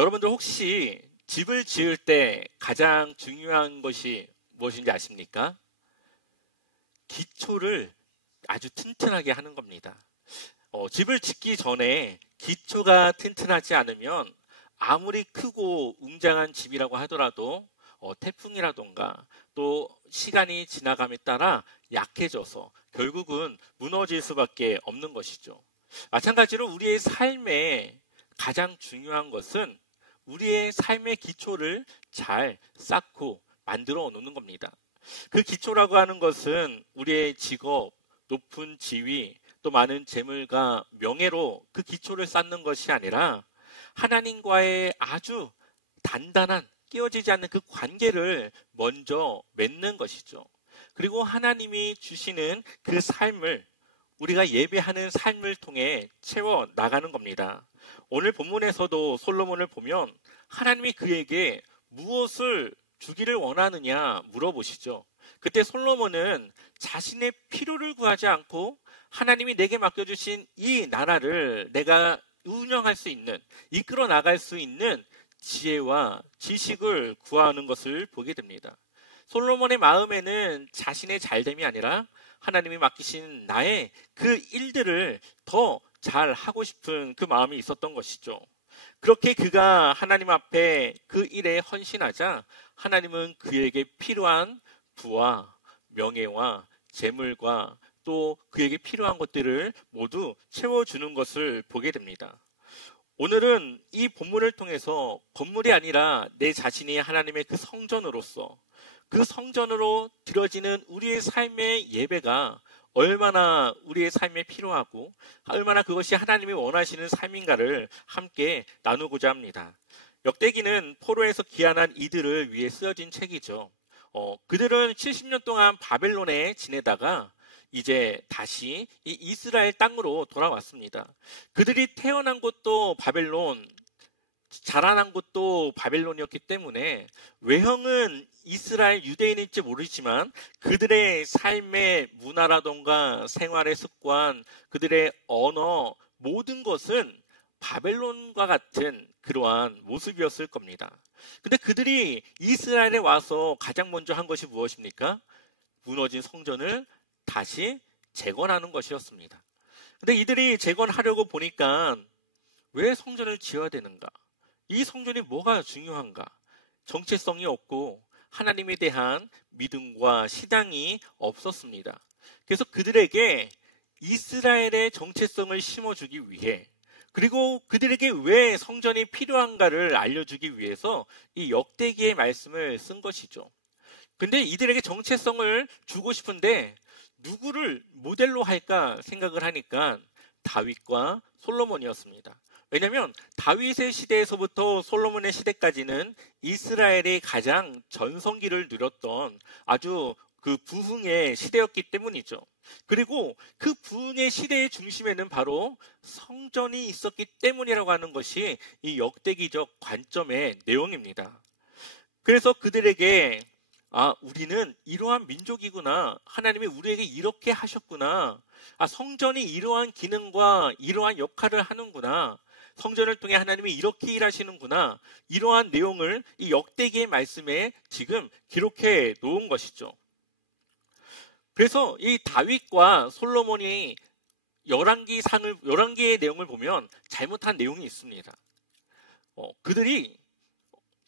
여러분들 혹시 집을 지을 때 가장 중요한 것이 무엇인지 아십니까? 기초를 아주 튼튼하게 하는 겁니다. 집을 짓기 전에 기초가 튼튼하지 않으면 아무리 크고 웅장한 집이라고 하더라도 태풍이라던가 또 시간이 지나감에 따라 약해져서 결국은 무너질 수밖에 없는 것이죠. 마찬가지로 우리의 삶에 가장 중요한 것은 우리의 삶의 기초를 잘 쌓고 만들어 놓는 겁니다. 그 기초라고 하는 것은 우리의 직업, 높은 지위, 또 많은 재물과 명예로 그 기초를 쌓는 것이 아니라 하나님과의 아주 단단한 깨어지지 않는 그 관계를 먼저 맺는 것이죠. 그리고 하나님이 주시는 그 삶을 우리가 예배하는 삶을 통해 채워 나가는 겁니다. 오늘 본문에서도 솔로몬을 보면 하나님이 그에게 무엇을 주기를 원하느냐 물어보시죠. 그때 솔로몬은 자신의 필요를 구하지 않고 하나님이 내게 맡겨주신 이 나라를 내가 운영할 수 있는, 이끌어 나갈 수 있는 지혜와 지식을 구하는 것을 보게 됩니다. 솔로몬의 마음에는 자신의 잘됨이 아니라 하나님이 맡기신 나의 그 일들을 더 잘 하고 싶은 그 마음이 있었던 것이죠. 그렇게 그가 하나님 앞에 그 일에 헌신하자 하나님은 그에게 필요한 부와 명예와 재물과 또 그에게 필요한 것들을 모두 채워주는 것을 보게 됩니다. 오늘은 이 본문을 통해서 건물이 아니라 내 자신이 하나님의 그 성전으로서 그 성전으로 드려지는 우리의 삶의 예배가 얼마나 우리의 삶에 필요하고 얼마나 그것이 하나님이 원하시는 삶인가를 함께 나누고자 합니다. 역대기는 포로에서 귀환한 이들을 위해 쓰여진 책이죠. 그들은 70년 동안 바벨론에 지내다가 이제 다시 이 이스라엘 땅으로 돌아왔습니다. 그들이 태어난 곳도 바벨론, 자라난 곳도 바벨론이었기 때문에 외형은 이스라엘 유대인일지 모르지만 그들의 삶의 문화라던가 생활의 습관, 그들의 언어, 모든 것은 바벨론과 같은 그러한 모습이었을 겁니다. 근데 그들이 이스라엘에 와서 가장 먼저 한 것이 무엇입니까? 무너진 성전을 다시 재건하는 것이었습니다. 근데 이들이 재건하려고 보니까 왜 성전을 지어야 되는가? 이 성전이 뭐가 중요한가? 정체성이 없고 하나님에 대한 믿음과 신앙이 없었습니다. 그래서 그들에게 이스라엘의 정체성을 심어주기 위해 그리고 그들에게 왜 성전이 필요한가를 알려주기 위해서 이 역대기의 말씀을 쓴 것이죠. 근데 이들에게 정체성을 주고 싶은데 누구를 모델로 할까 생각을 하니까 다윗과 솔로몬이었습니다. 왜냐하면 다윗의 시대에서부터 솔로몬의 시대까지는 이스라엘이 가장 전성기를 누렸던 아주 그 부흥의 시대였기 때문이죠. 그리고 그 부흥의 시대의 중심에는 바로 성전이 있었기 때문이라고 하는 것이 이 역대기적 관점의 내용입니다. 그래서 그들에게 우리는 이러한 민족이구나. 하나님이 우리에게 이렇게 하셨구나. 성전이 이러한 기능과 이러한 역할을 하는구나. 성전을 통해 하나님이 이렇게 일하시는구나. 이러한 내용을 이 역대기의 말씀에 지금 기록해 놓은 것이죠. 그래서 이 다윗과 솔로몬이 열왕기의 내용을 보면 잘못한 내용이 있습니다. 그들이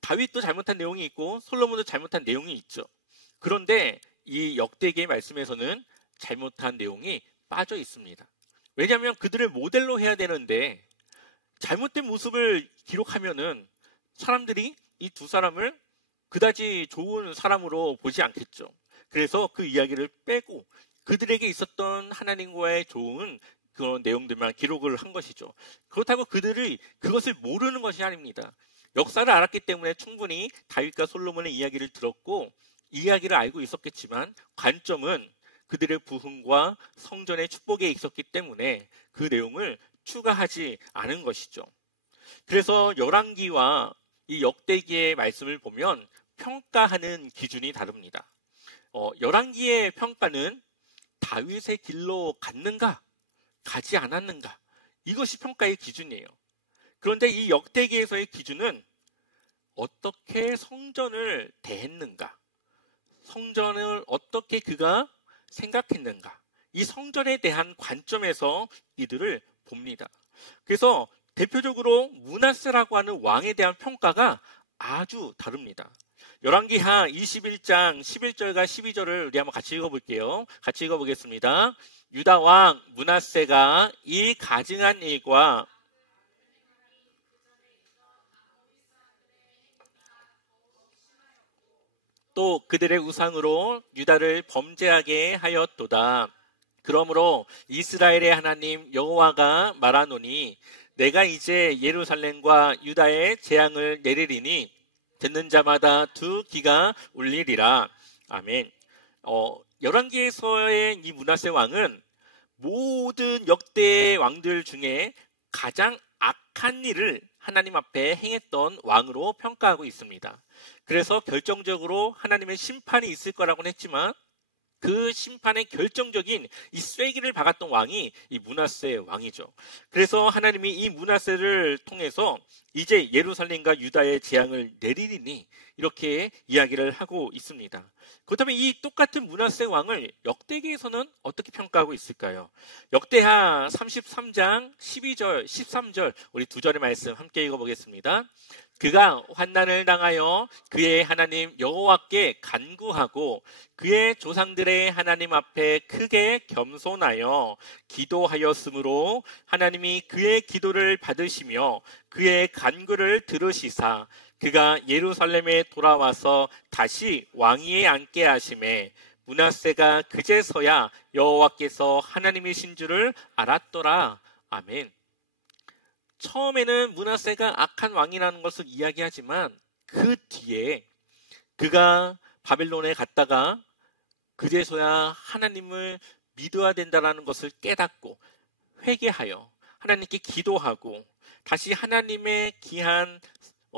다윗도 잘못한 내용이 있고 솔로몬도 잘못한 내용이 있죠. 그런데 이 역대기의 말씀에서는 잘못한 내용이 빠져 있습니다. 왜냐하면 그들을 모델로 해야 되는데 잘못된 모습을 기록하면은 사람들이 이 두 사람을 그다지 좋은 사람으로 보지 않겠죠. 그래서 그 이야기를 빼고 그들에게 있었던 하나님과의 좋은 그런 내용들만 기록을 한 것이죠. 그렇다고 그들이 그것을 모르는 것이 아닙니다. 역사를 알았기 때문에 충분히 다윗과 솔로몬의 이야기를 들었고 이야기를 알고 있었겠지만 관점은 그들의 부흥과 성전의 축복에 있었기 때문에 그 내용을 추가하지 않은 것이죠. 그래서 열왕기와 이 역대기의 말씀을 보면 평가하는 기준이 다릅니다. 열왕기의 평가는 다윗의 길로 갔는가, 가지 않았는가, 이것이 평가의 기준이에요. 그런데 이 역대기에서의 기준은 어떻게 성전을 대했는가, 성전을 어떻게 그가 생각했는가, 이 성전에 대한 관점에서 이들을 봅니다. 그래서 대표적으로 므낫세라고 하는 왕에 대한 평가가 아주 다릅니다. 열왕기하 21장 11절과 12절을 우리 한번 같이 읽어볼게요. 같이 읽어보겠습니다. 유다 왕 므낫세가 이 가증한 일과 또 그들의 우상으로 유다를 범죄하게 하였도다. 그러므로 이스라엘의 하나님 여호와가 말하노니 내가 이제 예루살렘과 유다에 재앙을 내리리니 듣는 자마다 두 귀가 울리리라. 아멘. 열왕기에서의 이 므낫세 왕은 모든 역대 왕들 중에 가장 악한 일을 하나님 앞에 행했던 왕으로 평가하고 있습니다. 그래서 결정적으로 하나님의 심판이 있을 거라고는 했지만 그 심판의 결정적인 이 쐐기를 박았던 왕이 이 므낫세 왕이죠. 그래서 하나님이 이 므낫세를 통해서 이제 예루살렘과 유다의 재앙을 내리리니 이렇게 이야기를 하고 있습니다. 그렇다면 이 똑같은 므낫세 왕을 역대기에서는 어떻게 평가하고 있을까요? 역대하 33장 12절, 13절 우리 두 절의 말씀 함께 읽어보겠습니다. 그가 환난을 당하여 그의 하나님 여호와께 간구하고 그의 조상들의 하나님 앞에 크게 겸손하여 기도하였으므로 하나님이 그의 기도를 받으시며 그의 간구를 들으시사 그가 예루살렘에 돌아와서 다시 왕위에 앉게 하심에 므낫세가 그제서야 여호와께서 하나님이신 줄을 알았더라. 아멘. 처음에는 므낫세가 악한 왕이라는 것을 이야기하지만 그 뒤에 그가 바벨론에 갔다가 그제서야 하나님을 믿어야 된다는 것을 깨닫고 회개하여 하나님께 기도하고 다시 하나님의 귀한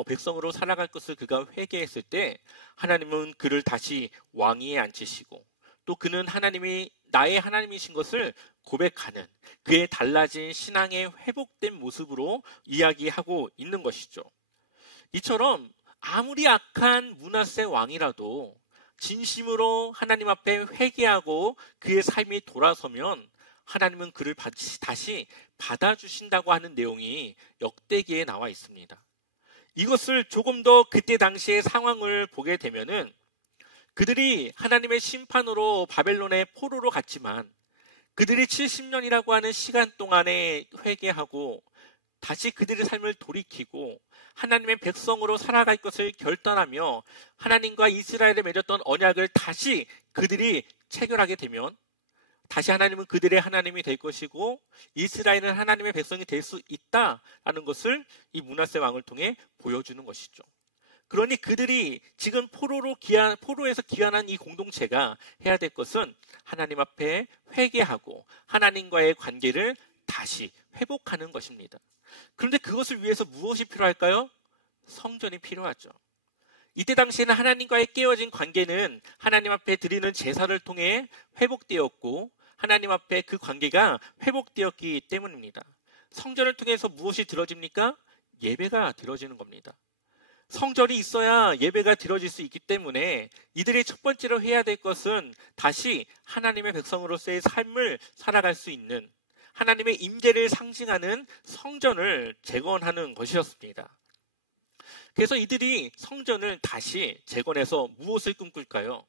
백성으로 살아갈 것을 그가 회개했을 때 하나님은 그를 다시 왕위에 앉히시고 또 그는 하나님이 나의 하나님이신 것을 고백하는 그의 달라진 신앙의 회복된 모습으로 이야기하고 있는 것이죠. 이처럼 아무리 악한 므낫세 왕이라도 진심으로 하나님 앞에 회개하고 그의 삶이 돌아서면 하나님은 그를 다시 받아주신다고 하는 내용이 역대기에 나와 있습니다. 이것을 조금 더 그때 당시의 상황을 보게 되면은 그들이 하나님의 심판으로 바벨론의 포로로 갔지만 그들이 70년이라고 하는 시간 동안에 회개하고 다시 그들의 삶을 돌이키고 하나님의 백성으로 살아갈 것을 결단하며 하나님과 이스라엘에 맺었던 언약을 다시 그들이 체결하게 되면 다시 하나님은 그들의 하나님이 될 것이고 이스라엘은 하나님의 백성이 될 수 있다라는 것을 이 므낫세 왕을 통해 보여주는 것이죠. 그러니 그들이 지금 포로에서 귀환한 이 공동체가 해야 될 것은 하나님 앞에 회개하고 하나님과의 관계를 다시 회복하는 것입니다. 그런데 그것을 위해서 무엇이 필요할까요? 성전이 필요하죠. 이때 당시에는 하나님과의 깨어진 관계는 하나님 앞에 드리는 제사를 통해 회복되었고 하나님 앞에 그 관계가 회복되었기 때문입니다. 성전을 통해서 무엇이 드려집니까? 예배가 드려지는 겁니다. 성전이 있어야 예배가 드려질 수 있기 때문에 이들이 첫 번째로 해야 될 것은 다시 하나님의 백성으로서의 삶을 살아갈 수 있는 하나님의 임재를 상징하는 성전을 재건하는 것이었습니다. 그래서 이들이 성전을 다시 재건해서 무엇을 꿈꿀까요?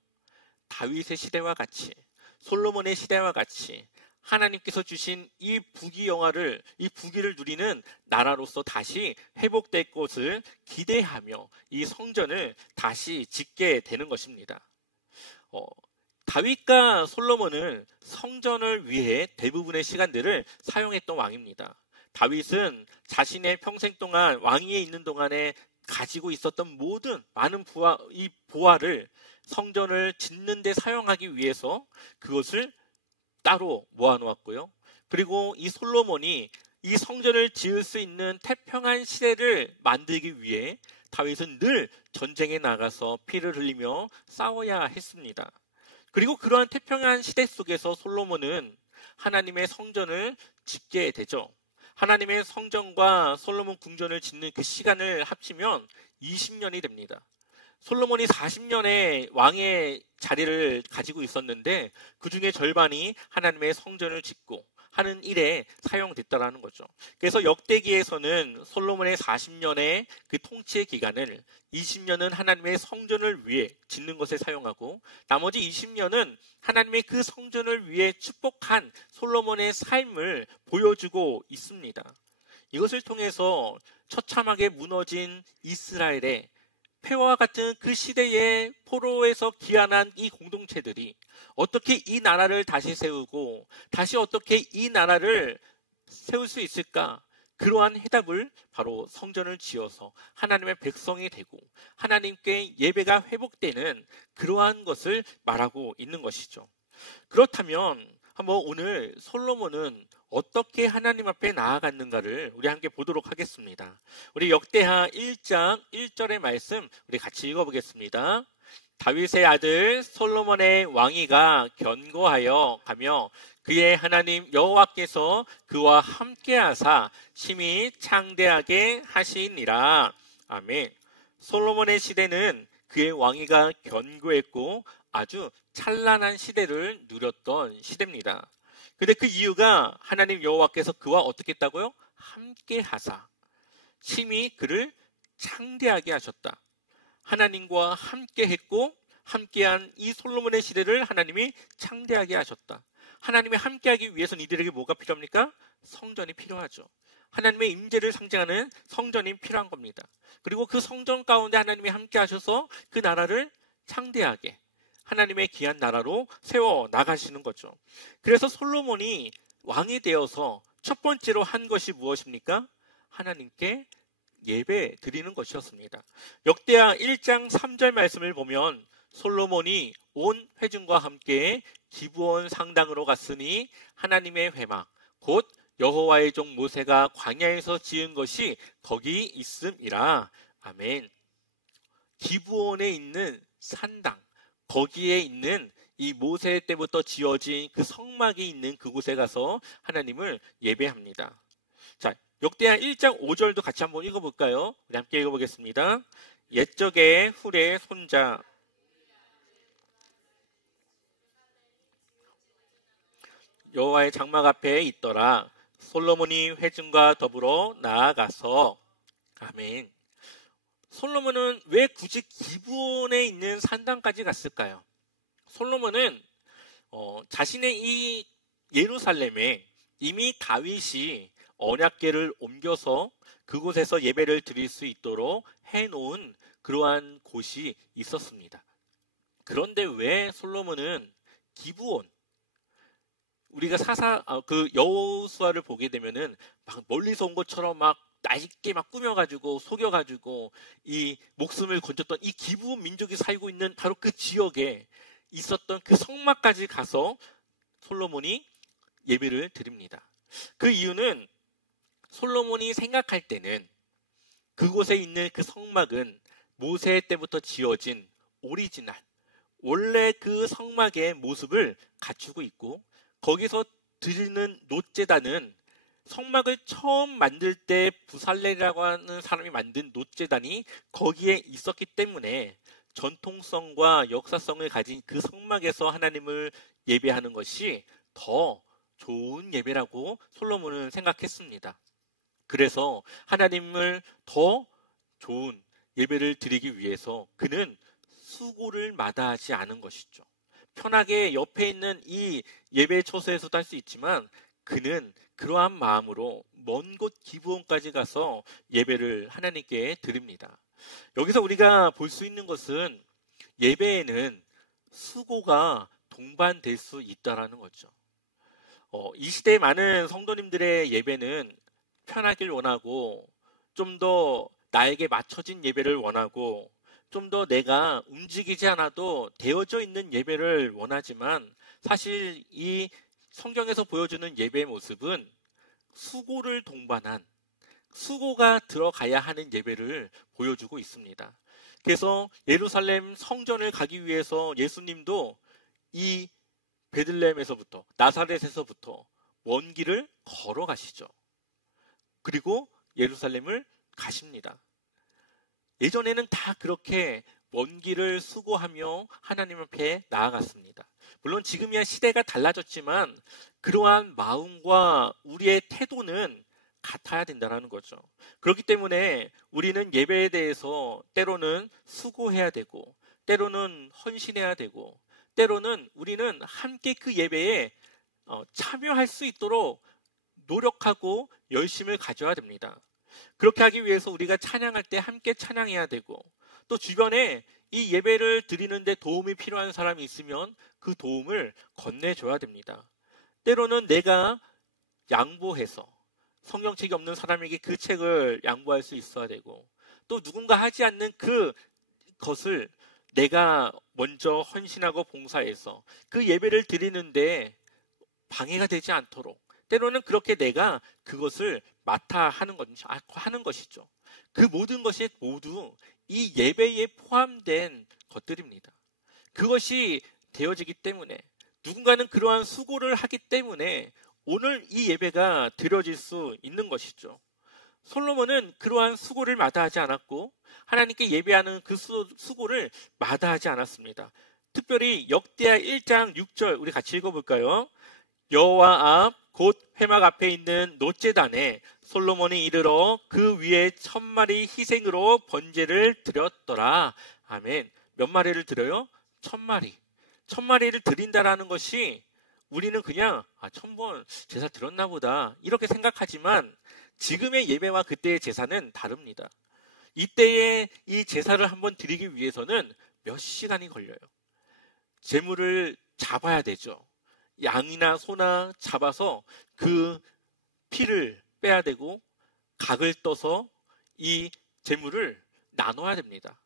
다윗의 시대와 같이 솔로몬의 시대와 같이 하나님께서 주신 이 부귀를 누리는 나라로서 다시 회복될 것을 기대하며 이 성전을 다시 짓게 되는 것입니다. 다윗과 솔로몬은 성전을 위해 대부분의 시간들을 사용했던 왕입니다. 다윗은 자신의 평생 동안 왕위에 있는 동안에 가지고 있었던 많은 보화를 성전을 짓는 데 사용하기 위해서 그것을 따로 모아놓았고요. 그리고 이 솔로몬이 이 성전을 지을 수 있는 태평한 시대를 만들기 위해 다윗은 늘 전쟁에 나가서 피를 흘리며 싸워야 했습니다. 그리고 그러한 태평한 시대 속에서 솔로몬은 하나님의 성전을 짓게 되죠. 하나님의 성전과 솔로몬 궁전을 짓는 그 시간을 합치면 20년이 됩니다. 솔로몬이 40년의 왕의 자리를 가지고 있었는데 그 중에 절반이 하나님의 성전을 짓고 하는 일에 사용됐다라는 거죠. 그래서 역대기에서는 솔로몬의 40년의 그 통치의 기간을 20년은 하나님의 성전을 위해 짓는 것에 사용하고 나머지 20년은 하나님의 그 성전을 위해 축복한 솔로몬의 삶을 보여주고 있습니다. 이것을 통해서 처참하게 무너진 이스라엘의 폐허와 같은 그 시대의 포로에서 귀환한 이 공동체들이 어떻게 이 나라를 다시 세우고 다시 어떻게 이 나라를 세울 수 있을까? 그러한 해답을 바로 성전을 지어서 하나님의 백성이 되고 하나님께 예배가 회복되는 그러한 것을 말하고 있는 것이죠. 그렇다면 한번 오늘 솔로몬은 어떻게 하나님 앞에 나아갔는가를 우리 함께 보도록 하겠습니다. 우리 역대하 1장 1절의 말씀 우리 같이 읽어보겠습니다. 다윗의 아들 솔로몬의 왕위가 견고하여 가며 그의 하나님 여호와께서 그와 함께하사 심히 창대하게 하시니라. 아멘. 솔로몬의 시대는 그의 왕위가 견고했고 아주 찬란한 시대를 누렸던 시대입니다. 근데 그 이유가 하나님 여호와께서 그와 어떻게 했다고요? 함께 하사 심히 그를 창대하게 하셨다. 하나님과 함께 했고 함께한 이 솔로몬의 시대를 하나님이 창대하게 하셨다. 하나님이 함께하기 위해서는 이들에게 뭐가 필요합니까? 성전이 필요하죠. 하나님의 임재를 상징하는 성전이 필요한 겁니다. 그리고 그 성전 가운데 하나님이 함께 하셔서 그 나라를 창대하게 하나님의 귀한 나라로 세워 나가시는 거죠. 그래서 솔로몬이 왕이 되어서 첫 번째로 한 것이 무엇입니까? 하나님께 예배 드리는 것이었습니다. 역대하 1장 3절 말씀을 보면 솔로몬이 온 회중과 함께 기브온 상당으로 갔으니 하나님의 회막 곧 여호와의 종 모세가 광야에서 지은 것이 거기 있음이라. 아멘. 기브온에 있는 산당 거기에 있는 이 모세 때부터 지어진 그 성막이 있는 그곳에 가서 하나님을 예배합니다. 자, 역대하 1장 5절도 같이 한번 읽어볼까요? 우리 함께 읽어보겠습니다. 옛적의 훌의 손자 여호와의 장막 앞에 있더라. 솔로몬이 회중과 더불어 나아가서 아멘. 솔로몬은 왜 굳이 기브온에 있는 산당까지 갔을까요? 솔로몬은 자신의 이 예루살렘에 이미 다윗이 언약궤를 옮겨서 그곳에서 예배를 드릴 수 있도록 해놓은 그러한 곳이 있었습니다. 그런데 왜 솔로몬은 기브온 우리가 그 여호수아를 보게 되면은 막 멀리서 온 것처럼 막 날개 막 꾸며가지고 속여가지고 이 목숨을 건졌던 이 기브온 민족이 살고 있는 바로 그 지역에 있었던 그 성막까지 가서 솔로몬이 예배를 드립니다. 그 이유는 솔로몬이 생각할 때는 그곳에 있는 그 성막은 모세 때부터 지어진 오리지널 원래 그 성막의 모습을 갖추고 있고 거기서 드리는 놋제단은 성막을 처음 만들 때 부살렐이라고 하는 사람이 만든 놋제단이 거기에 있었기 때문에 전통성과 역사성을 가진 그 성막에서 하나님을 예배하는 것이 더 좋은 예배라고 솔로몬은 생각했습니다. 그래서 하나님을 더 좋은 예배를 드리기 위해서 그는 수고를 마다하지 않은 것이죠. 편하게 옆에 있는 이 예배 처소에서도 할 수 있지만 그는 그러한 마음으로 먼 곳 기브온까지 가서 예배를 하나님께 드립니다. 여기서 우리가 볼 수 있는 것은 예배에는 수고가 동반될 수 있다라는 거죠. 이 시대의 많은 성도님들의 예배는 편하길 원하고 좀 더 나에게 맞춰진 예배를 원하고 좀 더 내가 움직이지 않아도 되어져 있는 예배를 원하지만 사실 이 성경에서 보여주는 예배의 모습은 수고를 동반한 수고가 들어가야 하는 예배를 보여주고 있습니다. 그래서 예루살렘 성전을 가기 위해서 예수님도 이 베들레헴에서부터 나사렛에서부터 먼 길을 걸어가시죠. 그리고 예루살렘을 가십니다. 예전에는 다 그렇게 먼 길을 수고하며 하나님 앞에 나아갔습니다. 물론 지금이야 시대가 달라졌지만 그러한 마음과 우리의 태도는 같아야 된다는 거죠. 그렇기 때문에 우리는 예배에 대해서 때로는 수고해야 되고, 때로는 헌신해야 되고, 때로는 우리는 함께 그 예배에 참여할 수 있도록 노력하고 열심을 가져야 됩니다. 그렇게 하기 위해서 우리가 찬양할 때 함께 찬양해야 되고, 또 주변에 이 예배를 드리는데 도움이 필요한 사람이 있으면 그 도움을 건네줘야 됩니다. 때로는 내가 양보해서 성경책이 없는 사람에게 그 책을 양보할 수 있어야 되고, 또 누군가 하지 않는 그것을 내가 먼저 헌신하고 봉사해서 그 예배를 드리는데 방해가 되지 않도록 때로는 그렇게 내가 그것을 맡아 하는 것이죠. 그 모든 것이 모두 이 예배에 포함된 것들입니다. 그것이 되어지기 때문에, 누군가는 그러한 수고를 하기 때문에 오늘 이 예배가 드려질 수 있는 것이죠. 솔로몬은 그러한 수고를 마다하지 않았고 하나님께 예배하는 그 수고를 마다하지 않았습니다. 특별히 역대하 1장 6절 우리 같이 읽어볼까요? 여호와 앞 곧 회막 앞에 있는 노제단에 솔로몬이 이르러 그 위에 1000마리 희생으로 번제를 드렸더라. 아멘. 몇 마리를 드려요? 1000마리. 1000마리를 드린다라는 것이 우리는 그냥 1000번 제사 드렸나 보다 이렇게 생각하지만 지금의 예배와 그때의 제사는 다릅니다. 이때의 이 제사를 한번 드리기 위해서는 몇 시간이 걸려요. 제물을 잡아야 되죠. 양이나 소나 잡아서 그 피를 빼야 되고 각을 떠서 이 제물을 나눠야 됩니다.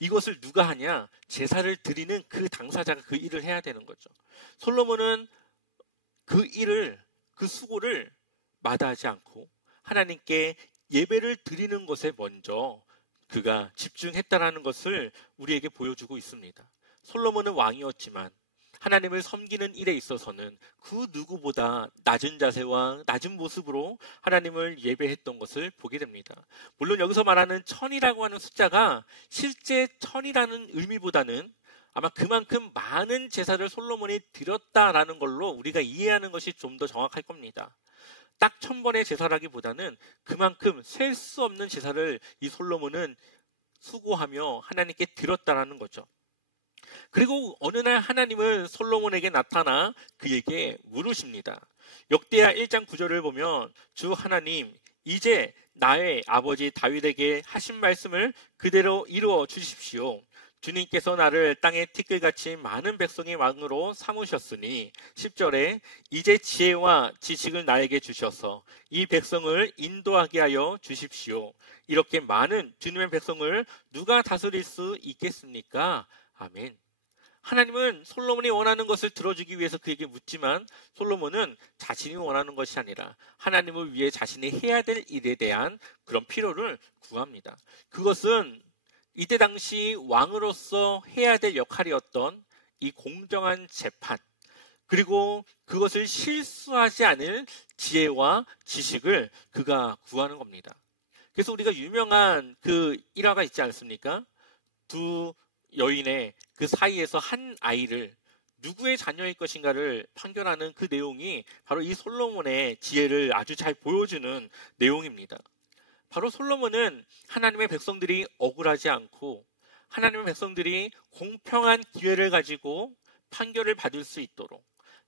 이것을 누가 하냐? 제사를 드리는 그 당사자가 그 일을 해야 되는 거죠. 솔로몬은 그 일을, 그 수고를 마다하지 않고 하나님께 예배를 드리는 것에 먼저 그가 집중했다라는 것을 우리에게 보여주고 있습니다. 솔로몬은 왕이었지만 하나님을 섬기는 일에 있어서는 그 누구보다 낮은 자세와 낮은 모습으로 하나님을 예배했던 것을 보게 됩니다. 물론 여기서 말하는 1000이라고 하는 숫자가 실제 1000이라는 의미보다는 아마 그만큼 많은 제사를 솔로몬이 드렸다라는 걸로 우리가 이해하는 것이 좀 더 정확할 겁니다. 딱 1000번의 제사라기보다는 그만큼 셀 수 없는 제사를 이 솔로몬은 수고하며 하나님께 드렸다라는 거죠. 그리고 어느 날 하나님은 솔로몬에게 나타나 그에게 물으십니다. 역대하 1장 9절을 보면 주 하나님, 이제 나의 아버지 다윗에게 하신 말씀을 그대로 이루어 주십시오. 주님께서 나를 땅의 티끌같이 많은 백성의 왕으로 삼으셨으니 10절에 이제 지혜와 지식을 나에게 주셔서 이 백성을 인도하게 하여 주십시오. 이렇게 많은 주님의 백성을 누가 다스릴 수 있겠습니까? 아멘. 하나님은 솔로몬이 원하는 것을 들어주기 위해서 그에게 묻지만 솔로몬은 자신이 원하는 것이 아니라 하나님을 위해 자신이 해야 될 일에 대한 그런 필요를 구합니다. 그것은 이때 당시 왕으로서 해야 될 역할이었던 이 공정한 재판, 그리고 그것을 실수하지 않을 지혜와 지식을 그가 구하는 겁니다. 그래서 우리가 유명한 그 일화가 있지 않습니까? 두 여인의 그 사이에서 한 아이를 누구의 자녀일 것인가를 판결하는 그 내용이 바로 이 솔로몬의 지혜를 아주 잘 보여주는 내용입니다. 바로 솔로몬은 하나님의 백성들이 억울하지 않고 하나님의 백성들이 공평한 기회를 가지고 판결을 받을 수 있도록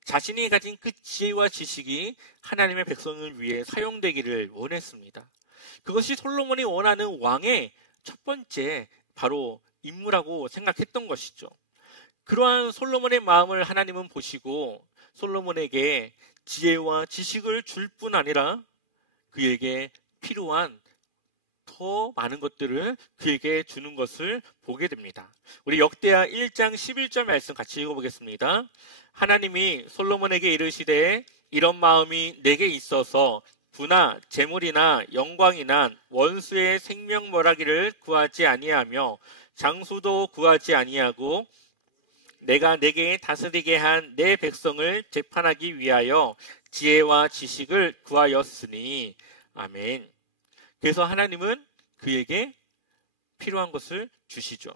자신이 가진 그 지혜와 지식이 하나님의 백성을 위해 사용되기를 원했습니다. 그것이 솔로몬이 원하는 왕의 첫 번째 바로 임무라고 생각했던 것이죠. 그러한 솔로몬의 마음을 하나님은 보시고 솔로몬에게 지혜와 지식을 줄 뿐 아니라 그에게 필요한 더 많은 것들을 그에게 주는 것을 보게 됩니다. 우리 역대하 1장 11절 말씀 같이 읽어보겠습니다. 하나님이 솔로몬에게 이르시되 이런 마음이 내게 있어서 부나 재물이나 영광이나 원수의 생명멸하기를 구하지 아니하며 장수도 구하지 아니하고 내가 내게 다스리게 한 내 백성을 재판하기 위하여 지혜와 지식을 구하였으니 아멘. 그래서 하나님은 그에게 필요한 것을 주시죠.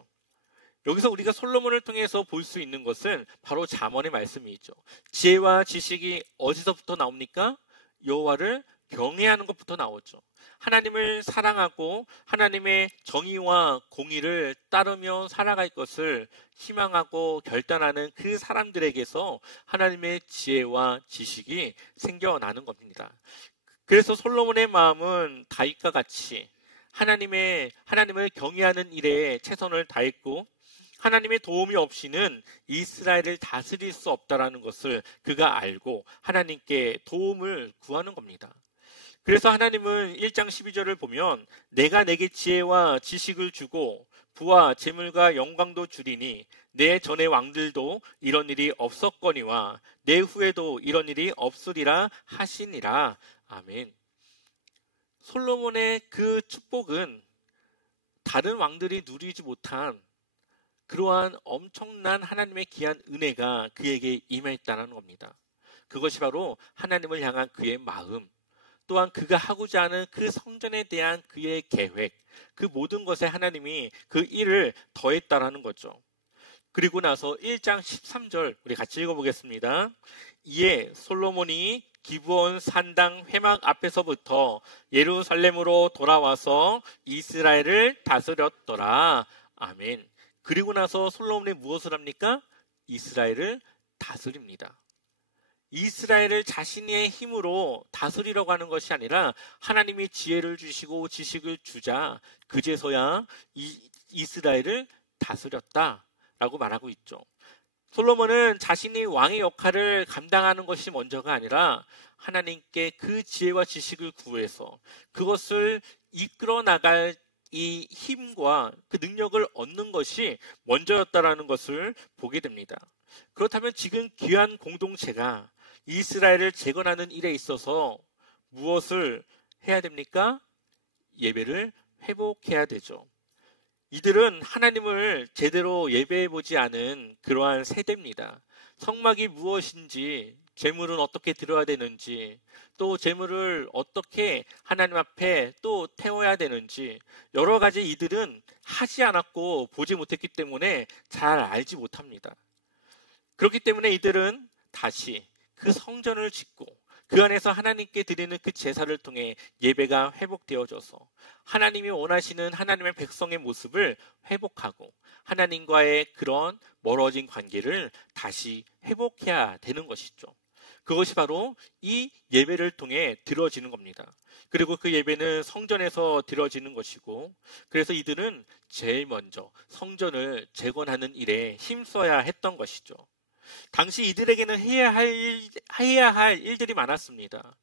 여기서 우리가 솔로몬을 통해서 볼 수 있는 것은 바로 잠언의 말씀이죠. 지혜와 지식이 어디서부터 나옵니까? 여호와를 경외하는 것부터 나오죠. 하나님을 사랑하고 하나님의 정의와 공의를 따르며 살아갈 것을 희망하고 결단하는 그 사람들에게서 하나님의 지혜와 지식이 생겨나는 겁니다. 그래서 솔로몬의 마음은 다윗과 같이 하나님을 경외하는 일에 최선을 다했고, 하나님의 도움이 없이는 이스라엘을 다스릴 수 없다라는 것을 그가 알고 하나님께 도움을 구하는 겁니다. 그래서 하나님은 1장 12절을 보면 내가 내게 지혜와 지식을 주고 부와 재물과 영광도 주리니 내 전의 왕들도 이런 일이 없었거니와 내 후에도 이런 일이 없으리라 하시니라. 아멘. 솔로몬의 그 축복은 다른 왕들이 누리지 못한 그러한 엄청난 하나님의 귀한 은혜가 그에게 임했다는 겁니다. 그것이 바로 하나님을 향한 그의 마음, 또한 그가 하고자 하는 그 성전에 대한 그의 계획, 그 모든 것에 하나님이 그 일을 더했다라는 거죠. 그리고 나서 1장 13절 우리 같이 읽어보겠습니다. 이에 솔로몬이 기브온 산당 회막 앞에서부터 예루살렘으로 돌아와서 이스라엘을 다스렸더라. 아멘. 그리고 나서 솔로몬이 무엇을 합니까? 이스라엘을 다스립니다. 이스라엘을 자신의 힘으로 다스리려고 하는 것이 아니라 하나님이 지혜를 주시고 지식을 주자 그제서야 이스라엘을 다스렸다라고 말하고 있죠. 솔로몬은 자신이 왕의 역할을 감당하는 것이 먼저가 아니라 하나님께 그 지혜와 지식을 구해서 그것을 이끌어 나갈 이 힘과 그 능력을 얻는 것이 먼저였다라는 것을 보게 됩니다. 그렇다면 지금 귀한 공동체가 이스라엘을 재건하는 일에 있어서 무엇을 해야 됩니까? 예배를 회복해야 되죠. 이들은 하나님을 제대로 예배해보지 않은 그러한 세대입니다. 성막이 무엇인지, 제물은 어떻게 드려야 되는지, 또 제물을 어떻게 하나님 앞에 또 태워야 되는지 여러 가지 이들은 하지 않았고 보지 못했기 때문에 잘 알지 못합니다. 그렇기 때문에 이들은 다시 그 성전을 짓고 그 안에서 하나님께 드리는 그 제사를 통해 예배가 회복되어져서 하나님이 원하시는 하나님의 백성의 모습을 회복하고 하나님과의 그런 멀어진 관계를 다시 회복해야 되는 것이죠. 그것이 바로 이 예배를 통해 드려지는 겁니다. 그리고 그 예배는 성전에서 드려지는 것이고, 그래서 이들은 제일 먼저 성전을 재건하는 일에 힘써야 했던 것이죠. 당시 이들에게는 해야 할 일들이 많았습니다.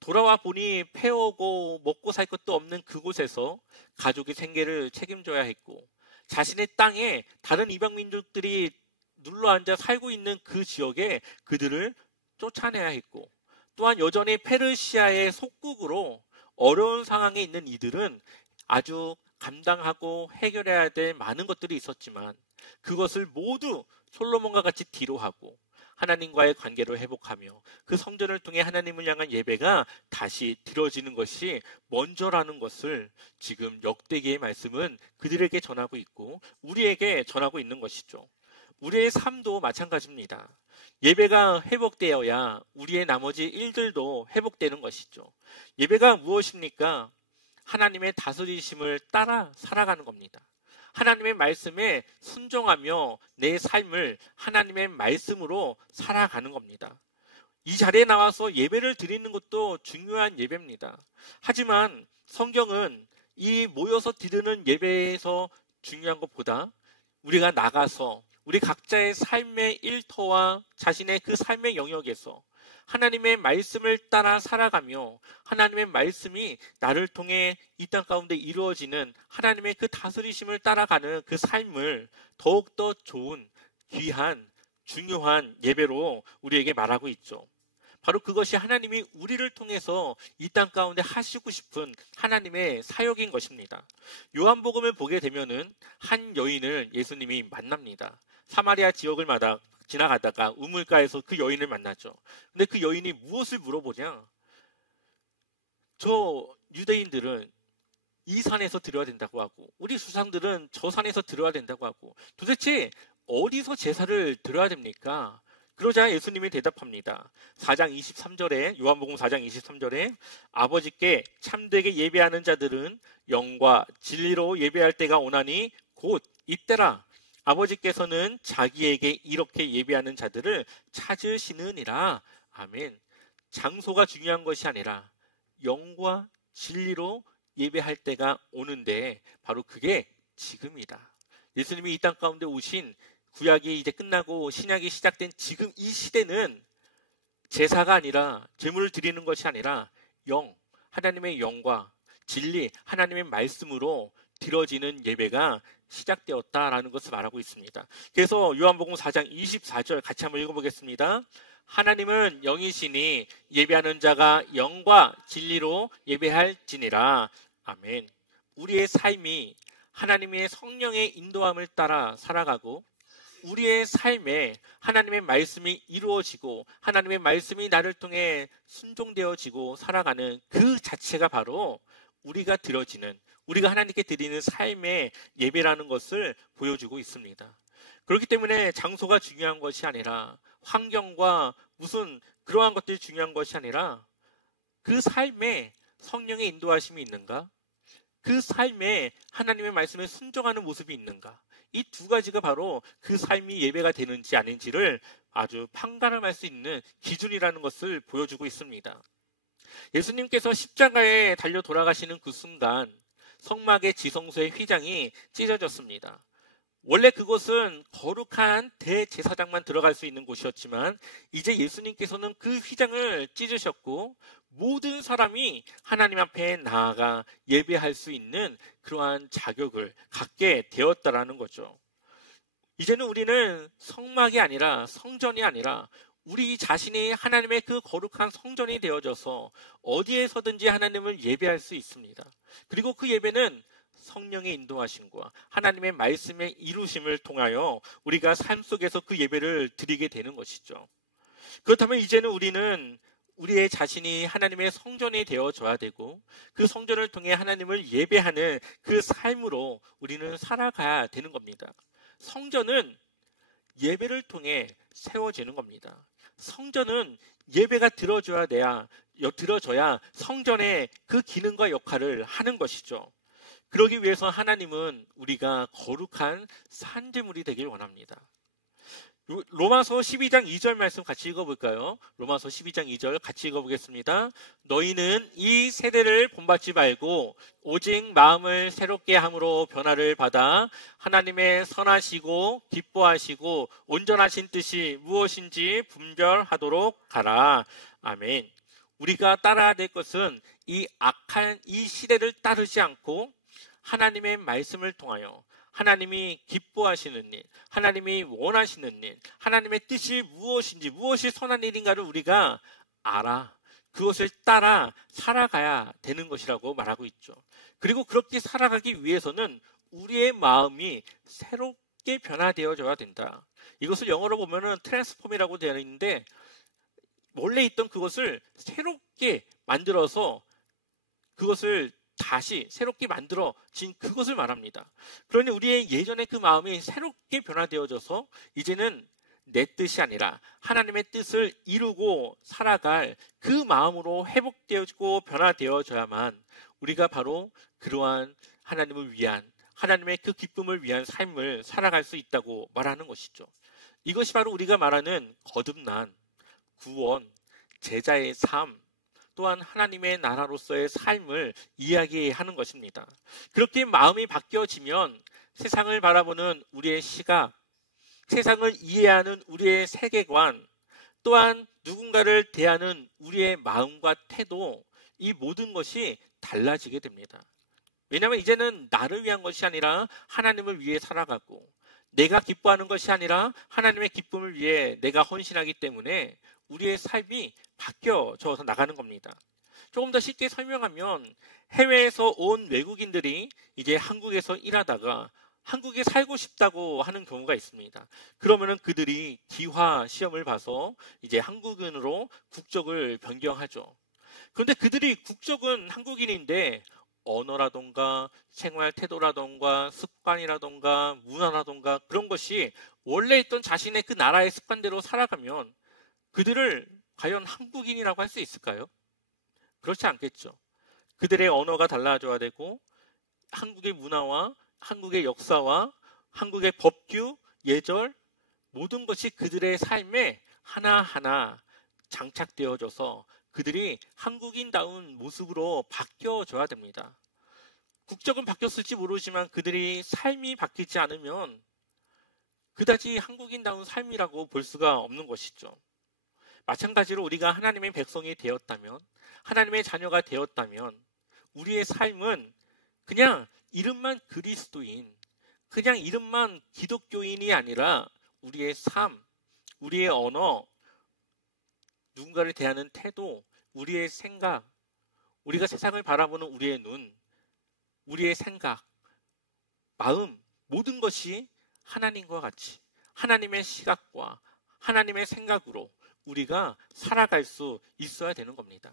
돌아와 보니 패오고 먹고 살 것도 없는 그곳에서 가족의 생계를 책임져야 했고, 자신의 땅에 다른 이방 민족들이 눌러앉아 살고 있는 그 지역에 그들을 쫓아내야 했고, 또한 여전히 페르시아의 속국으로 어려운 상황에 있는 이들은 아주 감당하고 해결해야 될 많은 것들이 있었지만 그것을 모두 솔로몬과 같이 뒤로하고 하나님과의 관계를 회복하며 그 성전을 통해 하나님을 향한 예배가 다시 드려지는 것이 먼저라는 것을 지금 역대기의 말씀은 그들에게 전하고 있고 우리에게 전하고 있는 것이죠. 우리의 삶도 마찬가지입니다. 예배가 회복되어야 우리의 나머지 일들도 회복되는 것이죠. 예배가 무엇입니까? 하나님의 다스리심을 따라 살아가는 겁니다. 하나님의 말씀에 순종하며 내 삶을 하나님의 말씀으로 살아가는 겁니다. 이 자리에 나와서 예배를 드리는 것도 중요한 예배입니다. 하지만 성경은 이 모여서 드리는 예배에서 중요한 것보다 우리가 나가서 우리 각자의 삶의 일터와 자신의 그 삶의 영역에서 하나님의 말씀을 따라 살아가며 하나님의 말씀이 나를 통해 이 땅 가운데 이루어지는 하나님의 그 다스리심을 따라가는 그 삶을 더욱더 좋은, 귀한, 중요한 예배로 우리에게 말하고 있죠. 바로 그것이 하나님이 우리를 통해서 이 땅 가운데 하시고 싶은 하나님의 사역인 것입니다. 요한복음을 보게 되면은 한 여인을 예수님이 만납니다. 사마리아 지역을 지나가다가 우물가에서 그 여인을 만나죠. 근데 그 여인이 무엇을 물어보냐? 저 유대인들은 이 산에서 드려야 된다고 하고 우리 조상들은 저 산에서 드려야 된다고 하고 도대체 어디서 제사를 드려야 됩니까? 그러자 예수님이 대답합니다. 4장 23절에 요한복음 4장 23절에 아버지께 참되게 예배하는 자들은 영과 진리로 예배할 때가 오나니 곧 이때라. 아버지께서는 자기에게 이렇게 예배하는 자들을 찾으시느니라. 아멘. 장소가 중요한 것이 아니라 영과 진리로 예배할 때가 오는데 바로 그게 지금이다. 예수님이 이 땅 가운데 오신 구약이 이제 끝나고 신약이 시작된 지금 이 시대는 제사가 아니라 제물을 드리는 것이 아니라 하나님의 영과 진리, 하나님의 말씀으로 드려지는 예배가 시작되었다라는 것을 말하고 있습니다. 그래서 요한복음 4장 24절 같이 한번 읽어보겠습니다. 하나님은 영이시니 예배하는 자가 영과 진리로 예배할지니라. 아멘. 우리의 삶이 하나님의 성령의 인도함을 따라 살아가고 우리의 삶에 하나님의 말씀이 이루어지고 하나님의 말씀이 나를 통해 순종되어지고 살아가는 그 자체가 바로 우리가 하나님께 드리는 삶의 예배라는 것을 보여주고 있습니다. 그렇기 때문에 장소가 중요한 것이 아니라 환경과 무슨 그러한 것들이 중요한 것이 아니라 그 삶에 성령의 인도하심이 있는가? 그 삶에 하나님의 말씀에 순종하는 모습이 있는가? 이 두 가지가 바로 그 삶이 예배가 되는지 아닌지를 아주 판가름할 수 있는 기준이라는 것을 보여주고 있습니다. 예수님께서 십자가에 달려 돌아가시는 그 순간 성막의 지성소의 휘장이 찢어졌습니다. 원래 그곳은 거룩한 대제사장만 들어갈 수 있는 곳이었지만 이제 예수님께서는 그 휘장을 찢으셨고 모든 사람이 하나님 앞에 나아가 예배할 수 있는 그러한 자격을 갖게 되었다라는 거죠. 이제는 우리는 성막이 아니라 성전이 아니라 우리 자신이 하나님의 그 거룩한 성전이 되어져서 어디에서든지 하나님을 예배할 수 있습니다. 그리고 그 예배는 성령의 인도하심과 하나님의 말씀의 이루심을 통하여 우리가 삶 속에서 그 예배를 드리게 되는 것이죠. 그렇다면 이제는 우리는 우리의 자신이 하나님의 성전이 되어져야 되고 그 성전을 통해 하나님을 예배하는 그 삶으로 우리는 살아가야 되는 겁니다. 성전은 예배를 통해 세워지는 겁니다. 성전은 예배가 들어져야 성전의 그 기능과 역할을 하는 것이죠. 그러기 위해서 하나님은 우리가 거룩한 산제물이 되길 원합니다. 로마서 12장 2절 말씀 같이 읽어볼까요? 로마서 12장 2절 같이 읽어보겠습니다. 너희는 이 세대를 본받지 말고 오직 마음을 새롭게 함으로 변화를 받아 하나님의 선하시고 기뻐하시고 온전하신 뜻이 무엇인지 분별하도록 하라. 아멘. 우리가 따라야 될 것은 이 악한 이 시대를 따르지 않고 하나님의 말씀을 통하여 하나님이 기뻐하시는 일, 하나님이 원하시는 일, 하나님의 뜻이 무엇인지, 무엇이 선한 일인가를 우리가 알아 그것을 따라 살아가야 되는 것이라고 말하고 있죠. 그리고 그렇게 살아가기 위해서는 우리의 마음이 새롭게 변화되어져야 된다. 이것을 영어로 보면은 트랜스폼이라고 되어 있는데 원래 있던 그것을 새롭게 만들어서 그것을 다시 새롭게 만들어진 그것을 말합니다. 그러니 우리의 예전의 그 마음이 새롭게 변화되어져서 이제는 내 뜻이 아니라 하나님의 뜻을 이루고 살아갈 그 마음으로 회복되어지고 변화되어져야만 우리가 바로 그러한 하나님을 위한 하나님의 그 기쁨을 위한 삶을 살아갈 수 있다고 말하는 것이죠. 이것이 바로 우리가 말하는 거듭난 구원, 제자의 삶, 또한 하나님의 나라로서의 삶을 이야기하는 것입니다. 그렇게 마음이 바뀌어지면 세상을 바라보는 우리의 시각, 세상을 이해하는 우리의 세계관, 또한 누군가를 대하는 우리의 마음과 태도, 이 모든 것이 달라지게 됩니다. 왜냐하면 이제는 나를 위한 것이 아니라 하나님을 위해 살아가고 내가 기뻐하는 것이 아니라 하나님의 기쁨을 위해 내가 헌신하기 때문에 우리의 삶이 바뀌어져서 나가는 겁니다. 조금 더 쉽게 설명하면 해외에서 온 외국인들이 이제 한국에서 일하다가 한국에 살고 싶다고 하는 경우가 있습니다. 그러면은 그들이 기화 시험을 봐서 이제 한국인으로 국적을 변경하죠. 그런데 그들이 국적은 한국인인데 언어라던가 생활 태도라던가 습관이라던가 문화라던가 그런 것이 원래 있던 자신의 그 나라의 습관대로 살아가면 그들을 과연 한국인이라고 할 수 있을까요? 그렇지 않겠죠. 그들의 언어가 달라져야 되고 한국의 문화와 한국의 역사와 한국의 법규, 예절 모든 것이 그들의 삶에 하나하나 장착되어져서 그들이 한국인다운 모습으로 바뀌어져야 됩니다. 국적은 바뀌었을지 모르지만 그들이 삶이 바뀌지 않으면 그다지 한국인다운 삶이라고 볼 수가 없는 것이죠. 마찬가지로 우리가 하나님의 백성이 되었다면, 하나님의 자녀가 되었다면 우리의 삶은 그냥 이름만 그리스도인, 그냥 이름만 기독교인이 아니라 우리의 삶, 우리의 언어, 누군가를 대하는 태도, 우리의 생각, 우리가 세상을 바라보는 우리의 눈, 우리의 생각, 마음, 모든 것이 하나님과 같이 하나님의 시각과 하나님의 생각으로 우리가 살아갈 수 있어야 되는 겁니다.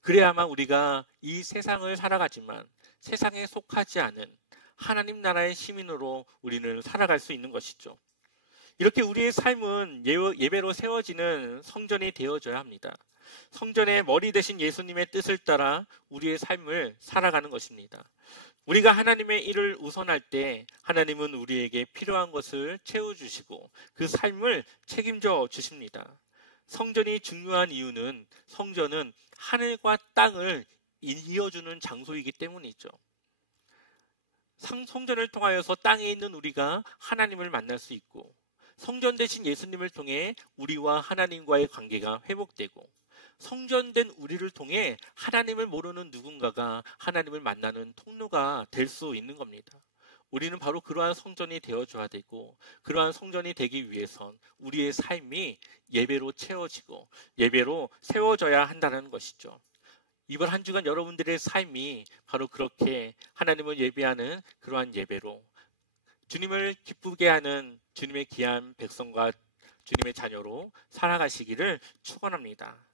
그래야만 우리가 이 세상을 살아가지만 세상에 속하지 않은 하나님 나라의 시민으로 우리는 살아갈 수 있는 것이죠. 이렇게 우리의 삶은 예배로 세워지는 성전이 되어져야 합니다. 성전의 머리 대신 예수님의 뜻을 따라 우리의 삶을 살아가는 것입니다. 우리가 하나님의 일을 우선할 때 하나님은 우리에게 필요한 것을 채워주시고 그 삶을 책임져 주십니다. 성전이 중요한 이유는 성전은 하늘과 땅을 이어주는 장소이기 때문이죠. 성전을 통하여서 땅에 있는 우리가 하나님을 만날 수 있고 성전 대신 예수님을 통해 우리와 하나님과의 관계가 회복되고 성전된 우리를 통해 하나님을 모르는 누군가가 하나님을 만나는 통로가 될 수 있는 겁니다. 우리는 바로 그러한 성전이 되어줘야 되고 그러한 성전이 되기 위해선 우리의 삶이 예배로 채워지고 예배로 세워져야 한다는 것이죠. 이번 한 주간 여러분들의 삶이 바로 그렇게 하나님을 예배하는 그러한 예배로 주님을 기쁘게 하는 주님의 귀한 백성과 주님의 자녀로 살아가시기를 축원합니다.